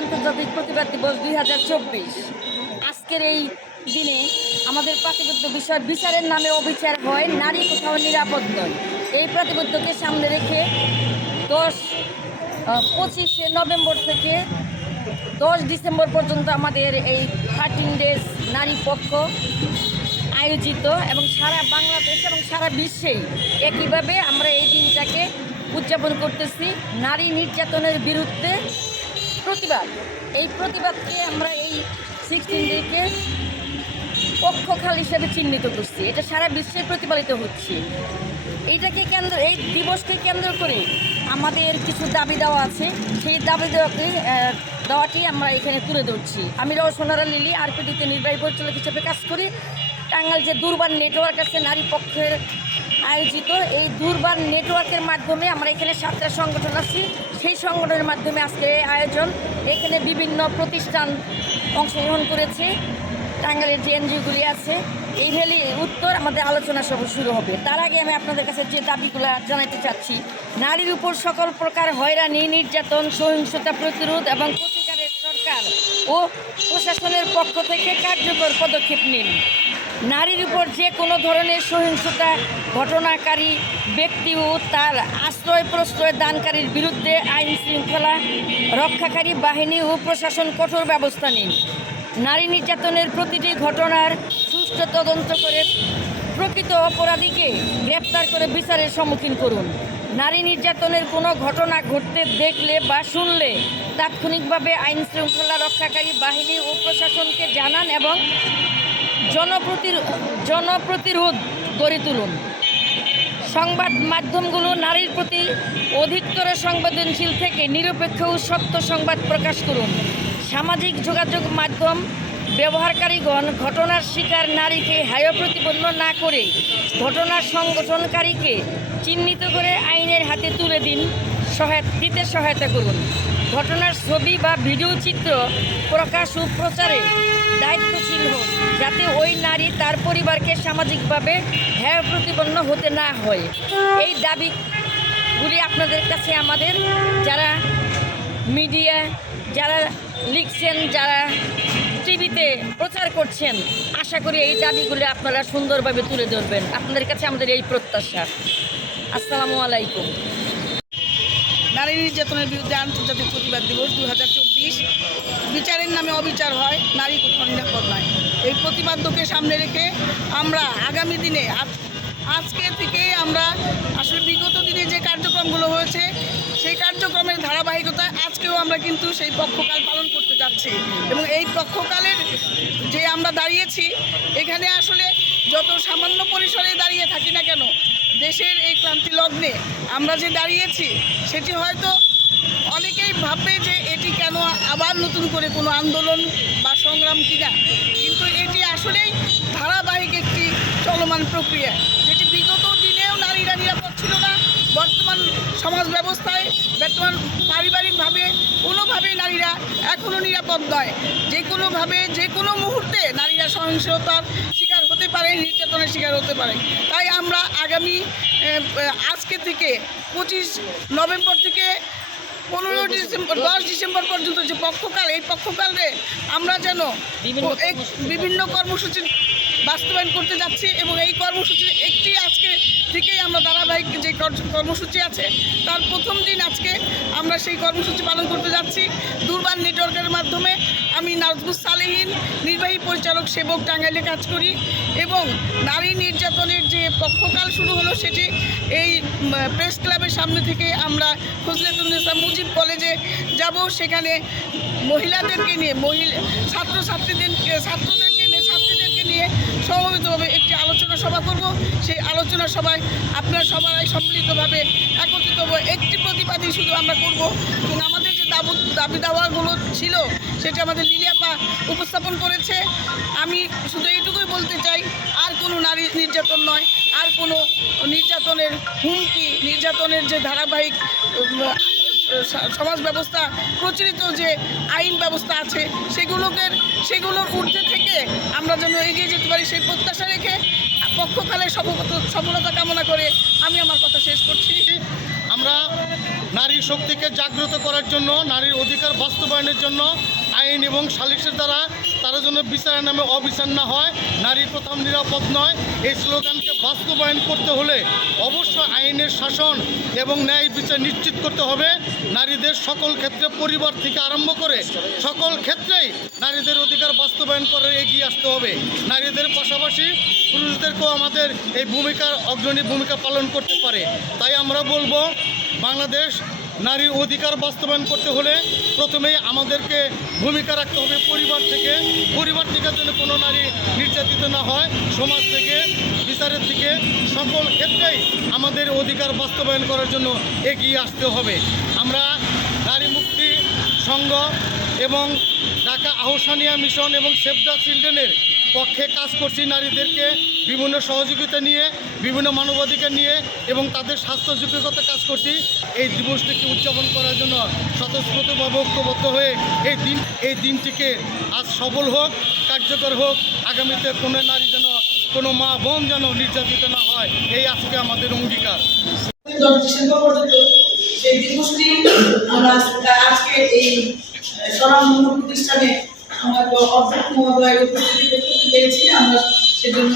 আন্তর্জাতিক প্রতিবাদ দিবস দুই হাজার চব্বিশ। আজকের এই দিনে আমাদের প্রতিবদ্ধ বিষয় বিচারের নামে অবিচার হয়, নারী কোথাও নিরাপদ নয়। এই প্রতিবদ্ধকে সামনে রেখে দশ পঁচিশে নভেম্বর থেকে দশ ডিসেম্বর পর্যন্ত আমাদের এই থার্টিন ডেজ নারী পক্ষ আয়োজিত এবং সারা বাংলাদেশ এবং সারা বিশ্বেই একইভাবে আমরা এই দিনটাকে উদযাপন করতেছি নারী নির্যাতনের বিরুদ্ধে প্রতিবাদ। এই প্রতিবাদকে আমরা এই সিক্সটিন ডেকে পক্ষখাল হিসেবে চিহ্নিত করছি। এটা সারা বিশ্বে প্রতিপালিত হচ্ছে। এইটাকে কেন্দ্র, এই দিবসকে কেন্দ্র করে আমাদের কিছু দাবি দেওয়া আছে। সেই দাবি দেওয়াকে দেওয়াটি আমরা এখানে তুলে ধরছি। আমি রওশনারা লিলি আরপিডিতে নির্বাহী পরিচালক হিসেবে কাজ করি। টাঙ্গাল যে দুর্বার নেটওয়ার্ক আছে, নারী পক্ষের আয়োজিত এই দুর্বার নেটওয়ার্কের মাধ্যমে আমরা এখানে সাতটা সংগঠন আছি। সেই সংগঠনের মাধ্যমে আজকে আয়োজন। এখানে বিভিন্ন প্রতিষ্ঠান অংশগ্রহণ করেছে। টাঙ্গালের যে এনজিওগুলি আছে, এই ভ্যালি উত্তর আমাদের আলোচনা সব শুরু হবে। তার আগে আমি আপনাদের কাছে যে দাবিগুলো জানাতে চাচ্ছি, নারীর উপর সকল প্রকার হয়রানি, নির্যাতন, সহিংসতা প্রতিরোধ এবং প্রতিকারের সরকার ও প্রশাসনের পক্ষ থেকে কার্যকর পদক্ষেপ নিন। নারীর উপর যে কোনো ধরনের সহিংসতা, ঘটনাকারী ব্যক্তি ও তার আশ্রয় প্রশ্রয় দানকারীর বিরুদ্ধে আইন শৃঙ্খলা রক্ষাকারী বাহিনী ও প্রশাসন কঠোর ব্যবস্থা নিন। নারী নির্যাতনের প্রতিটি ঘটনার সুষ্ঠু তদন্ত করে প্রকৃত অপরাধীকে গ্রেপ্তার করে বিচারের সম্মুখীন করুন। নারী নির্যাতনের কোনো ঘটনা ঘটতে দেখলে বা শুনলে তাৎক্ষণিকভাবে আইন শৃঙ্খলা রক্ষাকারী বাহিনী ও প্রশাসনকে জানান এবং জনপ্রতির, জনপ্রতিরোধ গড়ে তুলুন। সংবাদ মাধ্যমগুলো নারীর প্রতি অধিকতর সংবেদনশীল থেকে নিরপেক্ষ ও সত্য সংবাদ প্রকাশ করুন। সামাজিক যোগাযোগ মাধ্যম ব্যবহারকারীগণ ঘটনার শিকার নারীকে হায় প্রতিপন্ন না করে ঘটনার সংগঠনকারীকে চিহ্নিত করে আইনের হাতে তুলে দিন সহায়তা দিতে সহায়তা করুন। ঘটনার ছবি বা ভিডিও চিত্র প্রকাশ ও প্রচারে দায়িত্বশীল হোক, যাতে ওই নারী তার পরিবারকে সামাজিকভাবে হ্যায় প্রতিপন্ন হতে না হয়। এই দাবিগুলি আপনাদের কাছে আমাদের, যারা মিডিয়া, যারা লিখছেন, যারা টিভিতে প্রচার করছেন। আশা করি এই দাবিগুলি আপনারা সুন্দরভাবে তুলে ধরবেন। আপনাদের কাছে আমাদের এই প্রত্যাশা। আসসালামু আলাইকুম। নারী নির্যাতনের বিরুদ্ধে আন্তর্জাতিক প্রতিবাদ দিবস দু হাজার চব্বিশ। বিচারের নামে অবিচার হয়, নারী কোথাও নিরাপদ নয়। এই প্রতিবাদকে সামনে রেখে আমরা আগামী দিনে আজকে থেকে আমরা আসলে বিগত দিনে যে কার্যক্রমগুলো হয়েছে, সেই কার্যক্রমের ধারাবাহিকতায় আজকেও আমরা কিন্তু সেই পক্ষকাল পালন করতে যাচ্ছি। এবং এই পক্ষকালের যে আমরা দাঁড়িয়েছি, এখানে আসলে যত সামান্য পরিসরে দাঁড়িয়ে থাকি না কেন, দেশের এই ক্রান্তি লগ্নে আমরা যে দাঁড়িয়েছি, সেটি হয়তো অনেকেই ভাববে যে এটি কেন আবার নতুন করে কোনো আন্দোলন বা সংগ্রাম কিনা। কিন্তু এটি আসলেই ধারাবাহিক একটি চলমান প্রক্রিয়া। বিগত দিনেও নারীরা নিরাপদ ছিল না। বর্তমান সমাজ ব্যবস্থায় বর্তমান পারিবারিকভাবে কোনোভাবেই নারীরা এখনও নিরাপদ নয়। যে কোনোভাবে যে কোনো মুহূর্তে নারীরা সহিংসতার শিকার হতে পারে নির্যাতনের শিকার হতে পারে। তাই আমরা আগামী আজকে থেকে পঁচিশ নভেম্বর থেকে পনেরো ডিসেম্বর দশ ডিসেম্বর পর্যন্ত যে পক্ষকাল এই পক্ষকালে আমরা যেন বিভিন্ন এক- বিভিন্ন কর্মসূচি বাস্তবায়ন করতে যাচ্ছি এবং এই কর্মসূচির একটি আজকে থেকেই আমরা ধারাবাহিক যে কর্মসূচি আছে, তার প্রথম দিন আজকে আমরা সেই কর্মসূচি পালন করতে যাচ্ছি। দুর্বার নেটওয়ার্কের মাধ্যমে আমি নাজবুস সালেহীন, নির্বাহী পরিচালক সেবক টাঙ্গাইলে কাজ করি এবং নারী নির্যাতনের যে পক্ষকাল শুরু হলো সেটি এই প্রেস ক্লাবের সামনে থেকে আমরা ফজলেতুন্নেসা মুজিব কলেজে যাব। সেখানে মহিলাদেরকে নিয়ে মহিলা ছাত্রছাত্রীদের ছাত্রদেরকে নিয়ে সমবেতভাবে একটি আলোচনা সভা করব। সেই আলোচনা সভায় আপনারা সবাই সম্মিলিতভাবে একত্রিত হব। একটি প্রতিবাদই শুধু আমরা করব। এবং আমাদের যে দাবি দাবি দাওয়াগুলো ছিল, সেটা আমাদের লিলিয়াপা উপস্থাপন করেছে। আমি শুধু এইটুকুই বলতে চাই, আর কোনো নারী নির্যাতন নয়, আর কোনো নির্যাতনের হুমকি, নির্যাতনের যে ধারাবাহিক সমাজ ব্যবস্থা প্রচলিত যে আইন ব্যবস্থা আছে, সেগুলোকে সেগুলোর ঊর্ধ্বে থেকে আমরা যেন এগিয়ে যেতে পারি, সেই প্রত্যাশা রেখে পক্ষকালে সফলতা কামনা করে আমি আমার কথা শেষ করছি। আমরা নারী শক্তিকে জাগ্রত করার জন্য, নারীর অধিকার বাস্তবায়নের জন্য আইন এবং সালিসের দ্বারা তারা যেন বিচারের নামে অবিচার না হয় নারী প্রথম নিরাপদ নয়। এই স্লোগানকে বাস্তবায়ন করতে হলে অবশ্য আইনের শাসন এবং ন্যায় বিচার নিশ্চিত করতে হবে। নারীদের সকল ক্ষেত্রে পরিবার থেকে আরম্ভ করে সকল ক্ষেত্রেই নারীদের অধিকার বাস্তবায়ন করে এগিয়ে আসতে হবে। নারীদের পাশাপাশি পুরুষদেরকেও আমাদের এই ভূমিকার অগ্রণী ভূমিকা পালন করতে পারে। তাই আমরা বলব, বাংলাদেশ নারীর অধিকার বাস্তবায়ন করতে হলে প্রথমেই আমাদেরকে ভূমিকা রাখতে হবে পরিবার থেকে। পরিবার থেকে যেন কোনো নারী নির্যাতিত না হয়, সমাজ থেকে, বিচারের থেকে সকল ক্ষেত্রেই আমাদের অধিকার বাস্তবায়ন করার জন্য এগিয়ে আসতে হবে। আমরা নারী মুক্তি সংঘ এবং ঢাকা আহসানিয়া মিশন এবং সেভ দ্য চিলড্রেনের পক্ষে কাজ করছি নারীদেরকে বিভিন্ন সহযোগিতা নিয়ে, বিভিন্ন মানবাধিকার নিয়ে এবং তাদের স্বাস্থ্য ঝুঁকিগত কাজ করছি। এই দিবসটিকে উদযাপন করার জন্য স্বতঃস্ফূর্তভাবে ঐক্যবদ্ধ হয়ে এই দিন, এই দিনটিকে আজ সফল হোক, কার্যকর হোক, আগামীতে কোনো নারী যেন, কোনো মা বোন যেন নির্যাতিত না হয়, এই আজকে আমাদের অঙ্গীকার। সেই দিবসটি আমরা আজকে এই স্বনামধন্য প্রতিষ্ঠানে আমার অধ্যক্ষ মহোদয়ের উপস্থিতিতে করতে পেরেছি আমরা সেজন্য